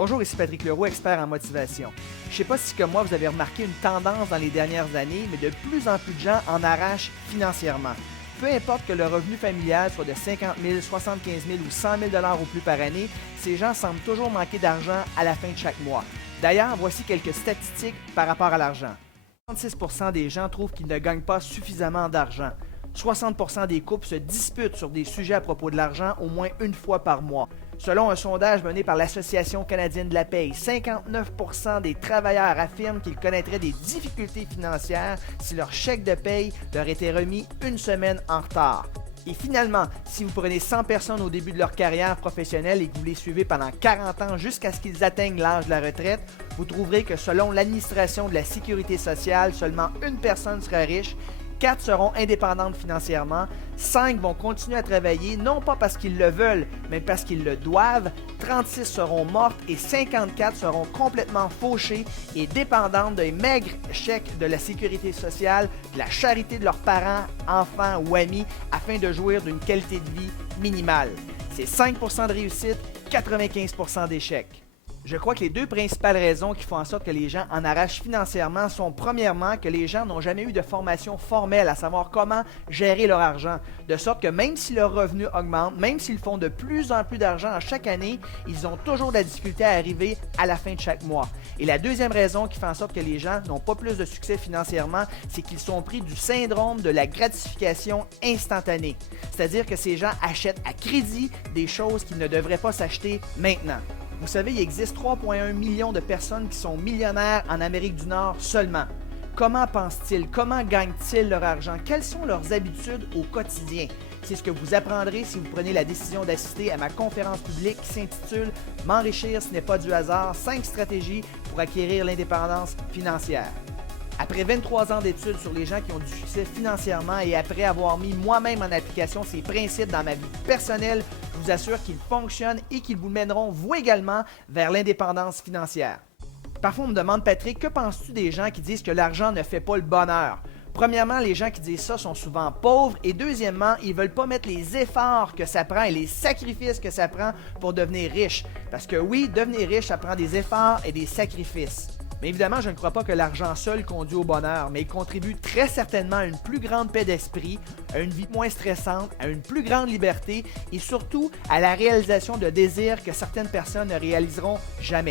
Bonjour, ici Patrick Leroux, expert en motivation. Je ne sais pas si comme moi vous avez remarqué une tendance dans les dernières années, mais de plus en plus de gens en arrachent financièrement. Peu importe que le revenu familial soit de 50 000, 75 000 ou 100 000 au plus par année, ces gens semblent toujours manquer d'argent à la fin de chaque mois. D'ailleurs, voici quelques statistiques par rapport à l'argent. 36% des gens trouvent qu'ils ne gagnent pas suffisamment d'argent. 60% des couples se disputent sur des sujets à propos de l'argent au moins une fois par mois. Selon un sondage mené par l'Association canadienne de la paye, 59% des travailleurs affirment qu'ils connaîtraient des difficultés financières si leur chèque de paye leur était remis une semaine en retard. Et finalement, si vous prenez 100 personnes au début de leur carrière professionnelle et que vous les suivez pendant 40 ans jusqu'à ce qu'ils atteignent l'âge de la retraite, vous trouverez que selon l'administration de la Sécurité sociale, seulement une personne sera riche, 4 seront indépendantes financièrement, 5 vont continuer à travailler, non pas parce qu'ils le veulent, mais parce qu'ils le doivent, 36 seront mortes et 54 seront complètement fauchées et dépendantes d'un maigre chèque de la sécurité sociale, de la charité de leurs parents, enfants ou amis, afin de jouir d'une qualité de vie minimale. C'est 5% de réussite, 95% d'échecs. Je crois que les deux principales raisons qui font en sorte que les gens en arrachent financièrement sont premièrement que les gens n'ont jamais eu de formation formelle à savoir comment gérer leur argent, de sorte que même si leur revenu augmente, même s'ils font de plus en plus d'argent à chaque année, ils ont toujours de la difficulté à arriver à la fin de chaque mois. Et la deuxième raison qui fait en sorte que les gens n'ont pas plus de succès financièrement, c'est qu'ils sont pris du syndrome de la gratification instantanée. C'est-à-dire que ces gens achètent à crédit des choses qu'ils ne devraient pas s'acheter maintenant. Vous savez, il existe 3,1 millions de personnes qui sont millionnaires en Amérique du Nord seulement. Comment pensent-ils? Comment gagnent-ils leur argent? Quelles sont leurs habitudes au quotidien? C'est ce que vous apprendrez si vous prenez la décision d'assister à ma conférence publique qui s'intitule « M'enrichir, ce n'est pas du hasard, 5 stratégies pour acquérir l'indépendance financière ». Après 23 ans d'études sur les gens qui ont du succès financièrement et après avoir mis moi-même en application ces principes dans ma vie personnelle, je vous assure qu'ils fonctionnent et qu'ils vous mèneront vous également vers l'indépendance financière. Parfois on me demande « Patrick, que penses-tu des gens qui disent que l'argent ne fait pas le bonheur? » Premièrement, les gens qui disent ça sont souvent pauvres et deuxièmement, ils ne veulent pas mettre les efforts que ça prend et les sacrifices que ça prend pour devenir riche. Parce que oui, devenir riche, ça prend des efforts et des sacrifices. Mais évidemment, je ne crois pas que l'argent seul conduit au bonheur, mais il contribue très certainement à une plus grande paix d'esprit, à une vie moins stressante, à une plus grande liberté et surtout à la réalisation de désirs que certaines personnes ne réaliseront jamais.